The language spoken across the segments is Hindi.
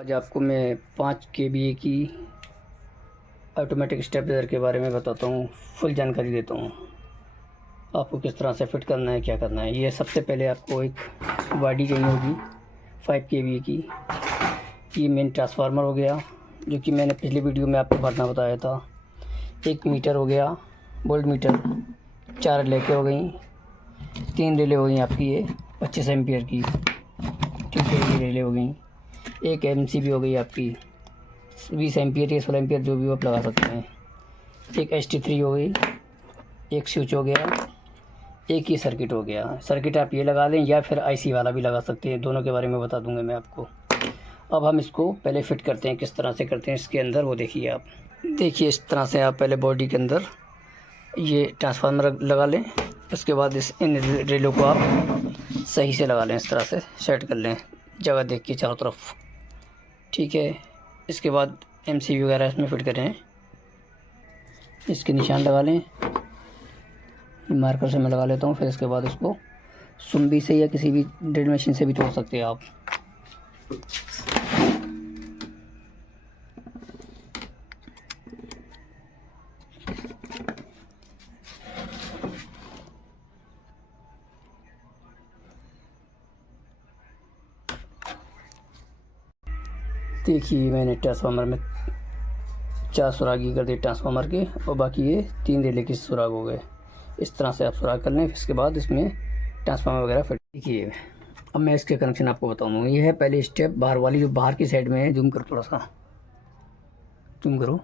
आज आपको मैं 5 kVA की ऑटोमेटिक स्टेबलाइज़र के बारे में बताता हूँ। फुल जानकारी देता हूँ आपको किस तरह से फ़िट करना है, क्या करना है। ये सबसे पहले आपको एक बॉडी चाहिए होगी 5 kVA की। ये मेन ट्रांसफार्मर हो गया, जो कि मैंने पिछली वीडियो में आपको भरना बताया था। 1 मीटर हो गया, वोल्ट मीटर। 4 रिले हो गई, 3 रिले हो गई आपकी ये 25 एम्पियर की। ठीक है, ये रिले हो गई। एक MCB हो गई आपकी 20 एम्पियर या 16 एम्पियर, जो भी आप लगा सकते हैं। एक ST3 हो गई, एक स्विच हो गया, एक ही सर्किट हो गया। सर्किट आप ये लगा लें या फिर IC वाला भी लगा सकते हैं, दोनों के बारे में बता दूंगा मैं आपको। अब हम इसको पहले फ़िट करते हैं, किस तरह से करते हैं इसके अंदर वो देखिए आप। देखिए इस तरह से आप पहले बॉडी के अंदर ये ट्रांसफार्मर लगा लें। उसके बाद इन रेलों को आप सही से लगा लें, इस तरह से सेट कर लें जगह देख के चारों तरफ। ठीक है, इसके बाद MCB वगैरह इसमें फ़िट करें। इसके निशान लगा लें, मार्कर से मैं लगा लेता हूँ। फिर इसके बाद इसको सुम्बी से या किसी भी ड्रिल मशीन से भी तोड़ सकते हैं आप। देखिए मैंने ट्रांसफार्मर में 4 सुरागी कर दिए ट्रांसफार्मर के, और बाकी ये 3 रिले के सुराग हो गए। इस तरह से आप सुराग कर लें। इसके बाद इसमें ट्रांसफार्मर वगैरह फिट। देखिए अब मैं इसके कनेक्शन आपको बताऊँगा। ये है पहली स्टेप बाहर वाली, जो बाहर की साइड में है। जूम करो, थोड़ा सा जूम करो।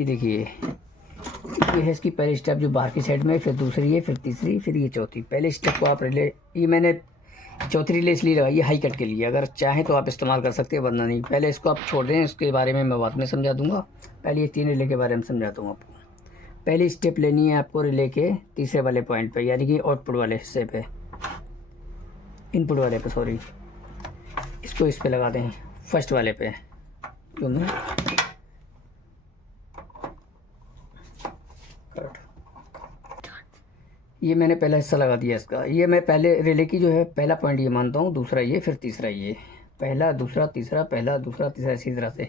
ये देखिए ये है इसकी पहली स्टेप जो बाहर की साइड में है, फिर दूसरी है, फिर तीसरी, फिर ये चौथी। पहले स्टेप को आप रिले, ये मैंने चौथी रिले इसलिए लगाई है हाई कट के लिए। अगर चाहें तो आप इस्तेमाल कर सकते हैं, वरना नहीं। पहले इसको आप छोड़ दें, इसके बारे में मैं बाद में समझा दूंगा। पहले ये 3 रिले के बारे में समझाता हूँ आपको। पहली स्टेप लेनी है आपको रिले के तीसरे वाले पॉइंट पे, यानी कि आउटपुट वाले हिस्से पे, इनपुट वाले पे सॉरी। इसको इस पे लगा दें, फर्स्ट वाले पे। ये मैंने पहला हिस्सा लगा दिया इसका। ये मैं पहले रिले की जो है पहला पॉइंट ये मानता हूँ, दूसरा ये, फिर तीसरा ये। पहला दूसरा तीसरा, पहला दूसरा तीसरा, इसी तरह से।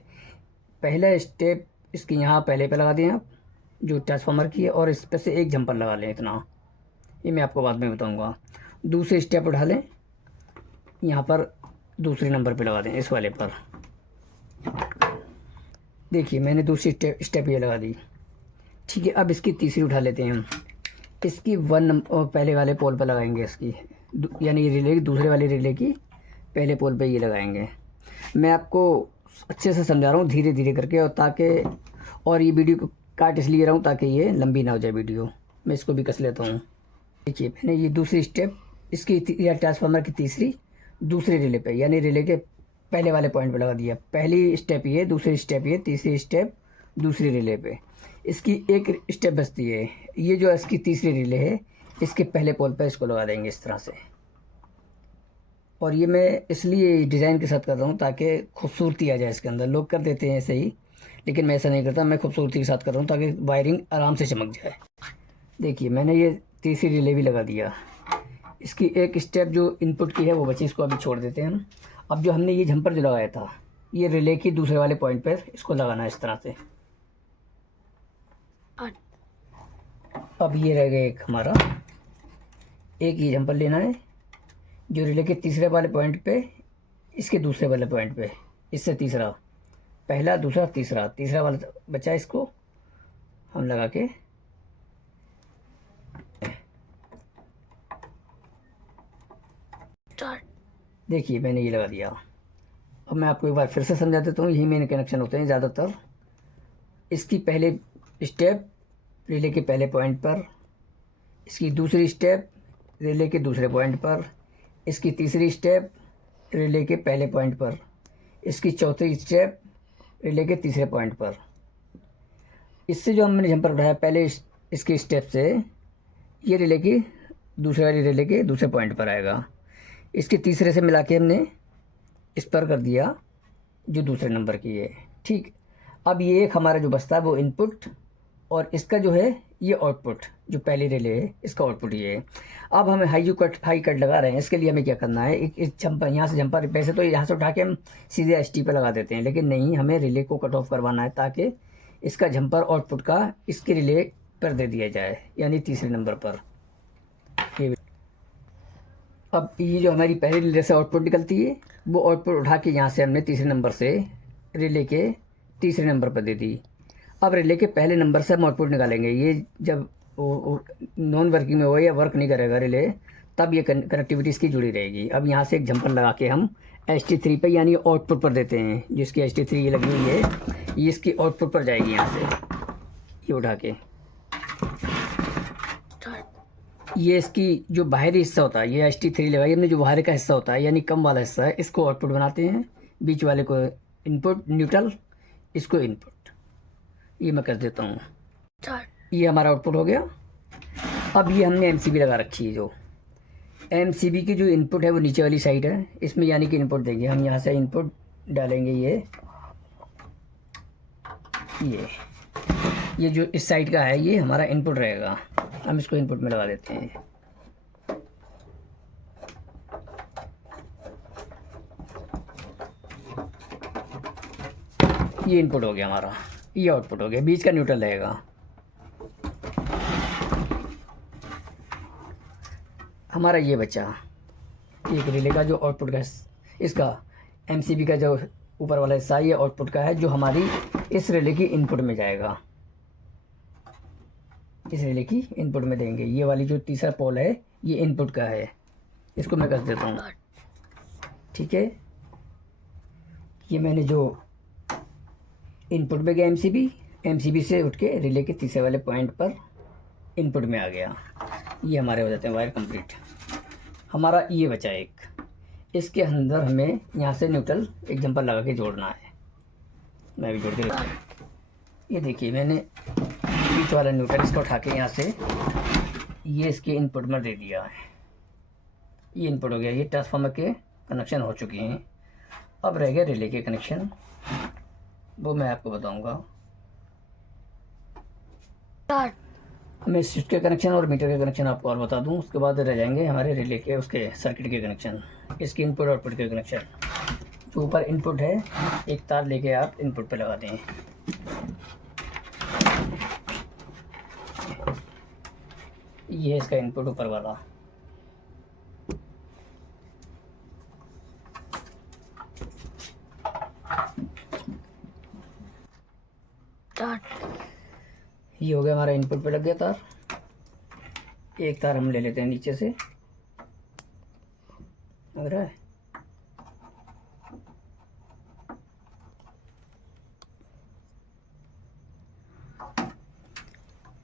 पहला स्टेप इसकी यहाँ पहले पे लगा दें आप, जो ट्रांसफार्मर की है, और इस पर से एक जंपर लगा लें इतना। ये मैं आपको बाद में बताऊँगा। दूसरे स्टेप उठा लें, यहाँ पर दूसरे नंबर पे लगा दें, इस वाले पर। देखिए मैंने दूसरी स्टेप ये लगा दी। ठीक है, अब इसकी तीसरी उठा लेते हैं हम। इसकी 1 नंबर पहले वाले पोल पर लगाएंगे इसकी, यानी रिले की दूसरे वाले रिले की पहले पोल पे ये लगाएंगे। मैं आपको अच्छे से समझा रहा हूँ, धीरे धीरे करके, और ताकि, और ये वीडियो को काट इसलिए रहा हूँ ताकि ये लंबी ना हो जाए वीडियो। मैं इसको भी कस लेता हूँ। देखिए मैंने ये दूसरी स्टेप इसकी या ट्रांसफार्मर की तीसरी दूसरे रिले पे, यानी रिले के पहले वाले पॉइंट पे लगा दिया। पहली स्टेप ये, दूसरी स्टेप ये, तीसरी स्टेप दूसरी रिले पे। इसकी एक स्टेप बचती है, ये जो इसकी तीसरी रिले है, इसके पहले पोल पे इसको लगा देंगे इस तरह से। और ये मैं इसलिए डिज़ाइन के साथ कर रहा हूँ ताकि खूबसूरती आ जाए इसके अंदर। लोग कर देते हैं ऐसे ही, लेकिन मैं ऐसा नहीं करता। मैं खूबसूरती के साथ कर रहा हूँ ताकि वायरिंग आराम से चमक जाए। देखिए मैंने ये तीसरी रिले भी लगा दिया। इसकी एक स्टेप जो इनपुट की है वो बची, इसको अभी छोड़ देते हैं हम। अब जो हमने ये जंपर जो लगाया था, ये रिले की दूसरे वाले पॉइंट पर इसको लगाना है इस तरह से। अब ये रह गया एक हमारा, एक ये जंपर लेना है जो रिले के तीसरे वाले पॉइंट पे, इसके दूसरे वाले पॉइंट पे, इससे तीसरा, पहला दूसरा तीसरा, तीसरा वाला बचा, इसको हम लगा के देखिए मैंने ये लगा दिया। अब मैं आपको एक बार फिर से समझा देता हूँ। यही मेन कनेक्शन होते हैं ज़्यादातर। इसकी पहले स्टेप रिले के पहले पॉइंट पर, इसकी दूसरी स्टेप रिले के दूसरे पॉइंट पर, इसकी तीसरी स्टेप रिले के पहले पॉइंट पर, इसकी चौथी स्टेप रिले के तीसरे पॉइंट पर। इससे जो हमने जंपर उठाया पहले इसकी स्टेप से, ये रिले की दूसरे वाली रिले के दूसरे पॉइंट पर आएगा। इसके तीसरे से मिला के हमने इस पर कर दिया जो दूसरे नंबर की है। ठीक, अब ये एक हमारा जो बचता है वो इनपुट, और इसका जो है ये आउटपुट जो पहली रिले है इसका आउटपुट ये है। अब हमें हाई कट लगा रहे हैं, इसके लिए हमें क्या करना है, एक इस जंपर यहाँ से जंपर, वैसे तो यहाँ से उठा के हम सीधे ST पे लगा देते हैं, लेकिन नहीं, हमें रिले को कट ऑफ करवाना है ताकि इसका जंपर आउटपुट का इसके रिले पर दे दिया जाए, यानी तीसरे नंबर पर। अब ये जो हमारी पहली रिले से आउटपुट निकलती है वो आउटपुट उठा के यहाँ से हमने तीसरे नंबर से रिले के तीसरे नंबर पर दे दी। अब रिले के पहले नंबर से हम आउटपुट निकालेंगे। ये जब नॉन वर्किंग में हो या वर्क नहीं करेगा रिले, तब ये कनेक्टिविटी इसकी जुड़ी रहेगी। अब यहाँ से एक जंपर लगा के हम ST3 पे यानी आउटपुट पर देते हैं, जिसकी ST3 ये लगी हुई है, ये इसकी आउटपुट पर जाएगी यहाँ से, ये उठा के। ये इसकी जो बाहरी हिस्सा होता है, ये ST3 लगाई हमने, जो बाहर का हिस्सा होता है यानी कम वाला हिस्सा है, इसको आउटपुट बनाते हैं, बीच वाले को इनपुट, न्यूट्रल इसको इनपुट। ये मैं कर देता हूँ, ये हमारा आउटपुट हो गया। अब ये हमने MCB लगा रखी है, जो MCB की जो इनपुट है वो नीचे वाली साइड है, इसमें यानी कि इनपुट देंगे हम, यहाँ से इनपुट डालेंगे। ये जो इस साइड का है ये हमारा इनपुट रहेगा, हम इसको इनपुट में लगा देते हैं। ये इनपुट हो गया हमारा, ये आउटपुट हो गया, बीच का न्यूट्रल रहेगा। हमारा ये बचा एक रिले का जो आउटपुट का, इसका MCB का जो ऊपर वाला हिस्सा ये आउटपुट का है, जो हमारी इस रिले की इनपुट में जाएगा, इस रिले की इनपुट में देंगे। ये वाली जो तीसरा पोल है ये इनपुट का है, इसको मैं कर देता हूँ, ठीक है। ये मैंने जो इनपुट में गया MCB से उठ के रिले के तीसरे वाले पॉइंट पर इनपुट में आ गया। ये हमारे हो जाते हैं वायर कंप्लीट। हमारा ये बचा एक, इसके अंदर हमें यहाँ से न्यूट्रल एक जंपर लगा के जोड़ना है। मैं भी जोड़ के देखता हूँ। ये देखिए मैंने बीच वाला न्यूट्रल इसको उठा के यहाँ से ये इसके इनपुट में दे दिया है, ये इनपुट हो गया। ये ट्रांसफार्मर के कनेक्शन हो चुके हैं। अब रह गया रिले के कनेक्शन, वो मैं आपको बताऊंगा। मैं स्विच के कनेक्शन और मीटर के कनेक्शन आपको और बता दूं, उसके बाद रह जाएंगे हमारे रिले के उसके सर्किट के कनेक्शन, इसके इनपुट आउटपुट के कनेक्शन। जो ऊपर इनपुट है एक तार लेके आप इनपुट पे लगा दें। ये इसका इनपुट ऊपर वाला, ये हो गया हमारा इनपुट पे लग गया तार। एक तार हम ले लेते हैं नीचे से, लग रहा है।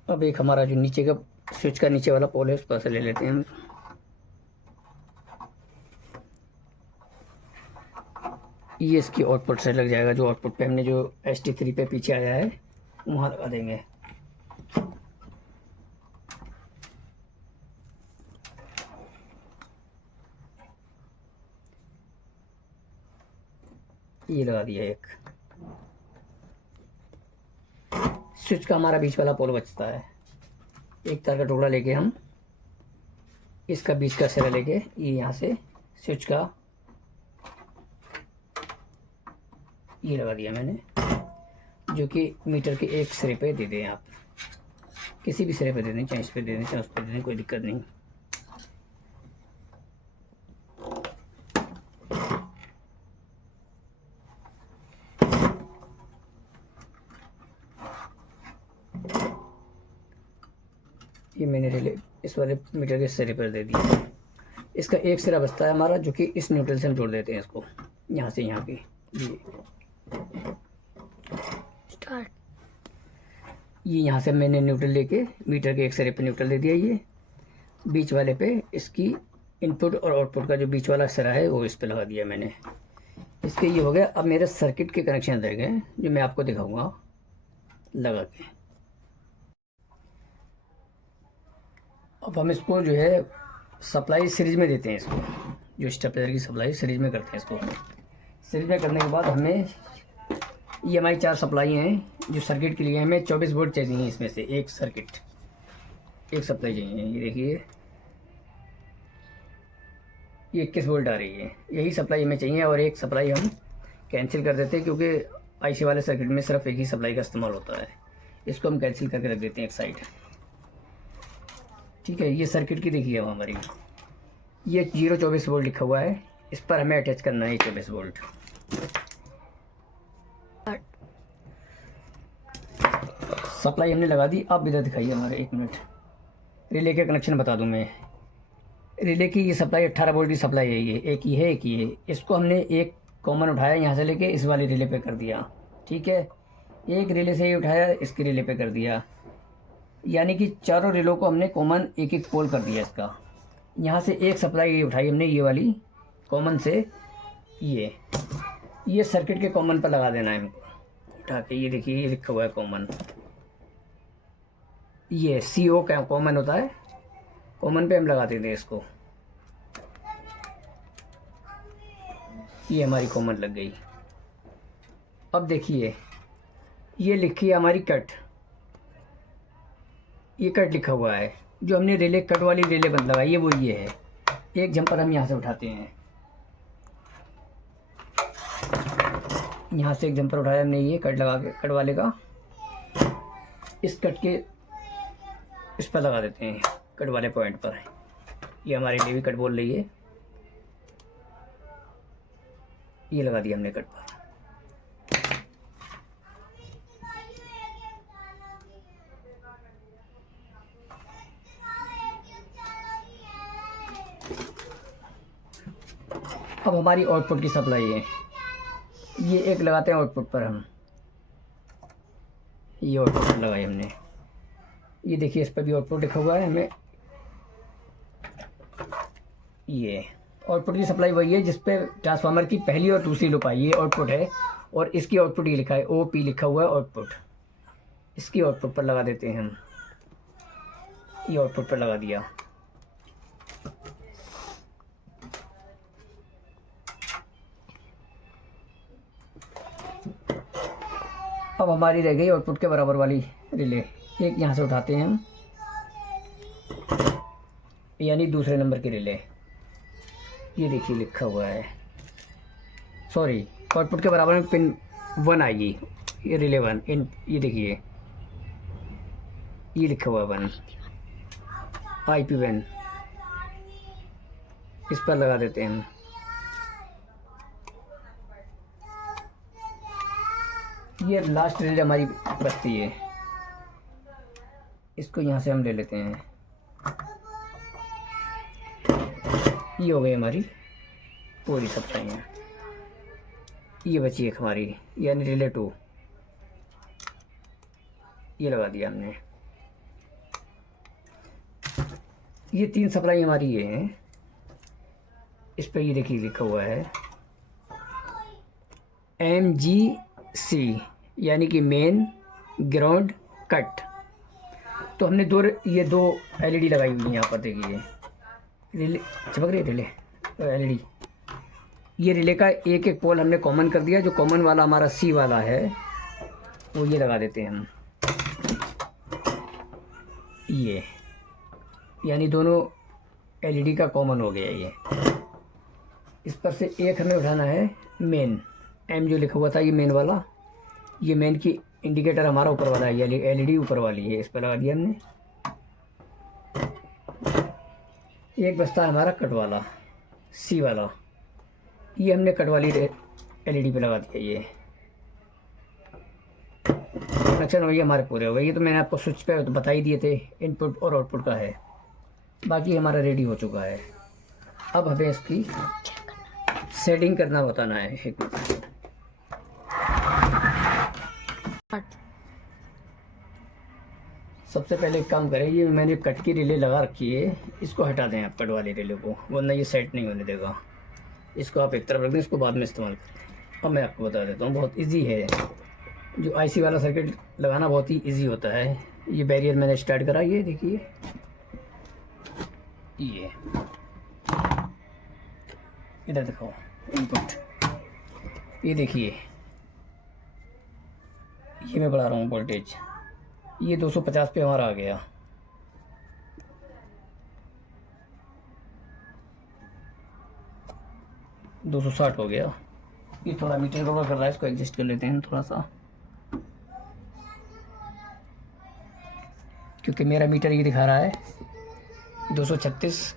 अब एक हमारा जो नीचे का स्विच का नीचे वाला पोल है उस पर से ले लेते हैं हम। ये इसकी आउटपुट से लग जाएगा, जो आउटपुट पे हमने जो ST3 पे पीछे आया है वहाँ लगा देंगे। ये लगा दिया एक। स्विच का हमारा बीच वाला पोल बचता है, एक तार का टुकड़ा लेके हम इसका बीच का सिरा लेके ये यहाँ से स्विच का ये लगा दिया मैंने, जो कि मीटर के एक सिरे पे दे दें। आप किसी भी सिरे पे दे दें, चाहे इस पे दे दें चाहे उस पे दे दें, कोई दिक्कत नहीं। ये मैंने रिले इस वाले मीटर के सिरे पर दे दिया। इसका एक सिरा बचता है हमारा, जो कि इस न्यूट्रल से हम जोड़ देते हैं इसको, यहाँ से यहाँ की ये यहाँ से मैंने न्यूट्रल लेके मीटर के एक सिरे पे न्यूट्रल दे दिया। ये बीच वाले पे इसकी इनपुट और आउटपुट का जो बीच वाला सिरा है वो इस पे लगा दिया मैंने। इसके ये हो गया। अब मेरे सर्किट के कनेक्शन रह गए जो मैं आपको दिखाऊंगा लगा के। अब हम इसको जो है सप्लाई सीरीज में देते हैं, इसको जो स्टेपलाइजर की सप्लाई सीरीज में करते हैं। इसको सीरीज में करने के बाद हमें ये हमारी 4 सप्लाई हैं जो सर्किट के लिए हमें 24 वोल्ट चाहिए। इसमें से एक सर्किट एक सप्लाई चाहिए। ये देखिए ये 21 वोल्ट आ रही है, यही सप्लाई हमें चाहिए। और एक सप्लाई हम कैंसिल कर देते हैं क्योंकि आईसी वाले सर्किट में सिर्फ एक ही सप्लाई का इस्तेमाल होता है। इसको हम कैंसिल करके रख देते हैं एक साइड। ठीक है, ये सर्किट की देखिए अब हमारी ये 024 वोल्ट लिखा हुआ है, इस पर हमें अटैच करना है 24 वोल्ट। सप्लाई हमने लगा दी। आप इधर दिखाइए हमारे, 1 मिनट। रिले के कनेक्शन बता दूं मैं। रिले की ये सप्लाई 18 वोल्ट की सप्लाई है, ये एक ही है, एक ही है। इसको हमने एक कॉमन उठाया यहाँ से लेके इस वाली रिले पे कर दिया। ठीक है, एक रिले से ही उठाया इसकी रिले पे कर दिया, यानी कि चारों रिलों को हमने कॉमन एक एक पोल कर दिया इसका। यहाँ से एक सप्लाई उठाई हमने ये वाली कॉमन से, ये सर्किट के कॉमन पर लगा देना है हमको उठा के। ये देखिए ये लिखा हुआ है कॉमन, ये CO का कॉमन होता है, कॉमन पे हम लगा देते हैं इसको। ये हमारी कॉमन लग गई। अब देखिए ये लिखी है हमारी कट, ये कट लिखा हुआ है। जो हमने रिले कट वाली रिले बंद लगाई है वो ये है। एक जंपर हम यहाँ से उठाते हैं, यहाँ से एक जंपर उठाया हमने ये कट लगा के, कट वाले का। इस कट के इस पर लगा देते हैं कट वाले पॉइंट पर। ये हमारे लिए भी कट बोल रही है, ये लगा दिया हमने कट पर। अब हमारी आउटपुट की सप्लाई है, ये एक लगाते हैं आउटपुट पर हम। ये आउटपुट पर लगाई हमने, ये देखिए इस पर भी आउटपुट लिखा हुआ है हमें। ये आउटपुट की सप्लाई वही है जिस पे ट्रांसफार्मर की पहली और दूसरी लूप आई, ये आउटपुट है। और इसकी आउटपुट ये लिखा है OP लिखा हुआ है आउटपुट, इसकी आउटपुट पर लगा देते हैं हम। ये आउटपुट पर लगा दिया। अब हमारी रह गई आउटपुट के बराबर वाली रिले। एक यहाँ से उठाते हैं हम, यानी दूसरे नंबर की रिले। ये देखिए लिखा हुआ है, सॉरी, आउटपुट के बराबर में पिन 1 आएगी, ये रिले 1 इन। ये देखिए ये लिखा हुआ 1 IP1, इस पर लगा देते हैं हम। ये लास्ट रिले हमारी बचती है, इसको यहाँ से हम ले लेते हैं। ये हो गई हमारी पूरी सप्लाइयाँ। ये बची एक हमारी, यानी रिले 2, ये लगा दिया हमने। ये 3 सप्लाई हमारी ये हैं। इस पर ये देखिए लिखा हुआ है MGC, यानी कि मेन ग्राउंड कट। तो हमने ये दो LED लगाई हुई है यहाँ पर, देखिए रिले चमक रही है, रिले LED। ये रिले का एक एक पोल हमने कॉमन कर दिया। जो कॉमन वाला हमारा C वाला है वो ये लगा देते हैं हम, ये यानी दोनों LED का कॉमन हो गया ये। इस पर से एक हमें उठाना है मेन, M जो लिखा हुआ था ये मेन वाला। ये मेन की इंडिकेटर हमारा ऊपर वाला है, ये LED ऊपर वाली है, इस पर लगा दिया हमने। एक बस्ता है हमारा कट वाला C वाला, ये हमने कट वाली LED पे लगा दिया। ये कनेक्शन हो गया हमारे पूरे हो गए। ये तो मैंने आपको स्विच पे तो बता ही दिए थे, इनपुट और आउटपुट का है। बाकी हमारा रेडी हो चुका है। अब हमें इसकी सेटिंग करना बताना है। एक मिनट, सबसे पहले एक काम करें, ये मैंने कट की रिले लगा रखी है, इसको हटा दें आप कट वाली रिले को, वरना ये सेट नहीं होने देगा। इसको आप एक तरफ रख दें, इसको बाद में इस्तेमाल करें। अब मैं आपको बता देता हूँ, बहुत इजी है। जो IC वाला सर्किट लगाना बहुत ही इजी होता है। ये बैरियर मैंने स्टार्ट करा, ये देखिए, ये इधर दिखाओ इनपुट, ये देखिए, ये मैं बढ़ा रहा हूँ वोल्टेज, ये 250 पे हमारा आ गया। 260 हो गया। ये थोड़ा मीटर गड़बड़ कर रहा है, इसको एडजस्ट कर लेते हैं थोड़ा सा, क्योंकि मेरा मीटर ये दिखा रहा है 236,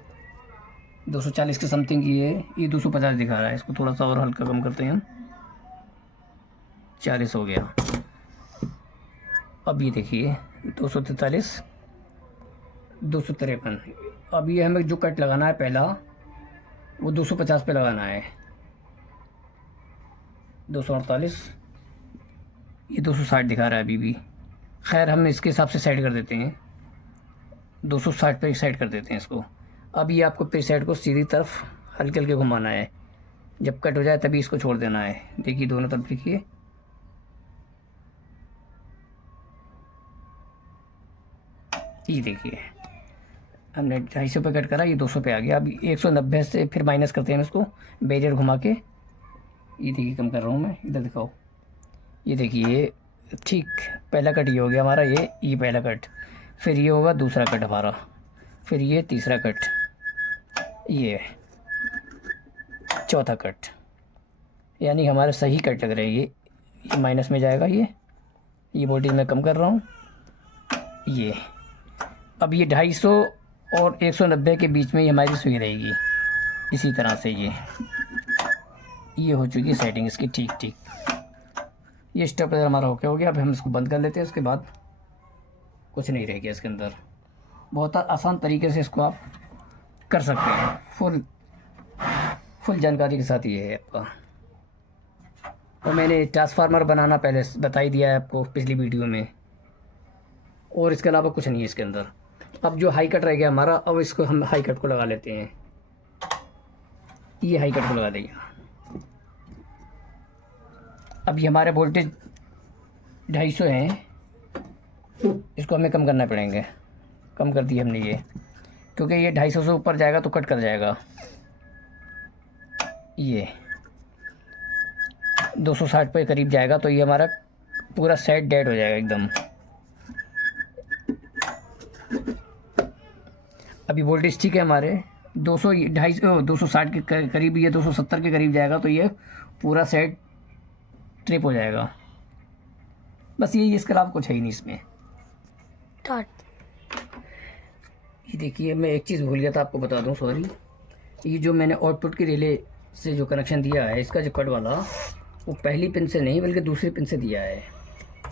240 के समथिंग ये 250 दिखा रहा है। इसको थोड़ा सा और हल्का कम करते हैं, 40 हो गया। अब ये देखिए 243, 253। अब ये हमें जो कट लगाना है पहला, वो 250 पे लगाना है। 248, ये 260 दिखा रहा है अभी भी। खैर हम इसके हिसाब से सेट कर देते हैं, 260 पे सेट कर देते हैं इसको। अब ये आपको पे सेट को सीधी तरफ हल्के हल्के घुमाना है, जब कट हो जाए तभी इसको छोड़ देना है। देखिए दोनों तरफ देखिए, ये देखिए हमने 250 पे कट करा, ये 200 पे आ गया। अब 190 से फिर माइनस करते हैं इसको बैरियर घुमा के। ये देखिए कम कर रहा हूँ मैं, इधर दिखाओ। ये देखिए ठीक, पहला कट ये हो गया हमारा, ये पहला कट, फिर ये होगा दूसरा कट हमारा, फिर ये तीसरा कट, ये चौथा कट। यानी हमारे सही कट लग रहे हैं। ये माइनस में जाएगा, ये वोल्टेज मैं कम कर रहा हूँ। ये अब ये 250 और 190 के बीच में ही हमारी सुई रहेगी। इसी तरह से ये हो चुकी सेटिंग इसकी, ठीक ठीक। ये स्टेबलाइजर हमारा ओके हो गया। अब हम इसको बंद कर लेते हैं, उसके बाद कुछ नहीं रह गया इसके अंदर। बहुत आसान तरीके से इसको आप कर सकते हैं, फुल जानकारी के साथ ये है आपका। और मैंने ट्रांसफार्मर बनाना पहले बता ही दिया है आपको पिछली वीडियो में, और इसके अलावा कुछ नहीं है इसके अंदर। अब जो हाई कट रह गया हमारा, अब इसको हम हाई कट को लगा लेते हैं। ये हाई कट को लगा देंगे। अब ये हमारे वोल्टेज 250 हैं, इसको हमें कम करना पड़ेंगे। कम कर दिए हमने ये, क्योंकि ये 250 से ऊपर जाएगा तो कट कर जाएगा। ये 260 पे करीब जाएगा तो ये हमारा पूरा सेट डेड हो जाएगा एकदम। अभी वोल्टेज ठीक है हमारे 260 के करीब, ये 270 के करीब जाएगा तो ये पूरा सेट ट्रिप हो जाएगा। बस यही, इसके अलावा कुछ है ही नहीं इसमें। ये देखिए मैं एक चीज़ भूल गया था आपको बता दूं, सॉरी। ये जो मैंने आउटपुट की रिले से जो कनेक्शन दिया है, इसका जो कट वाला, वो पहली पिन से नहीं बल्कि दूसरी पिन से दिया है,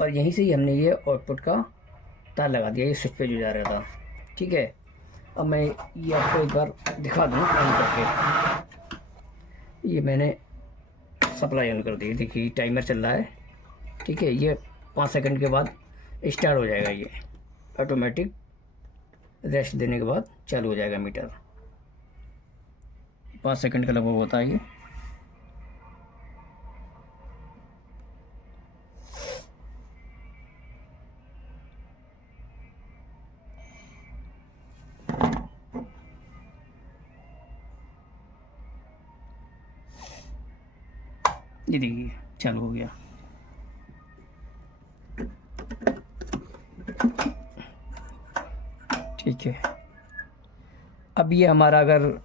और यहीं से ही हमने ये आउटपुट का तार लगा दिया, ये स्विच पे जो जा रहा था। ठीक है, अब मैं ये आपको एक बार दिखा दूँ ऑन करके। ये मैंने सप्लाई ऑन कर दी, देखिए टाइमर चल रहा है। ठीक है, ये 5 सेकंड के बाद स्टार्ट हो जाएगा, ये ऑटोमेटिक रेस्ट देने के बाद चालू हो जाएगा मीटर। 5 सेकंड का लगभग होता है ये देखिए चालू हो गया। ठीक है, अब ये हमारा अगर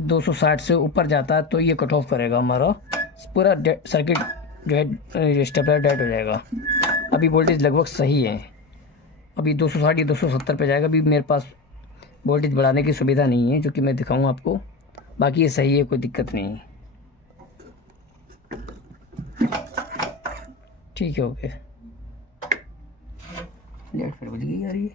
260 से ऊपर जाता है तो ये कट ऑफ करेगा, हमारा पूरा सर्किट जो है स्टेबलाइजर डेड हो जाएगा। अभी वोल्टेज लगभग सही है, अभी 260 या 270 पे जाएगा। अभी मेरे पास वोल्टेज बढ़ाने की सुविधा नहीं है, जो कि मैं दिखाऊंगा आपको। बाकी ये सही है, कोई दिक्कत नहीं है। ठीक है, ओके। लेट फिर बज गई यार ये।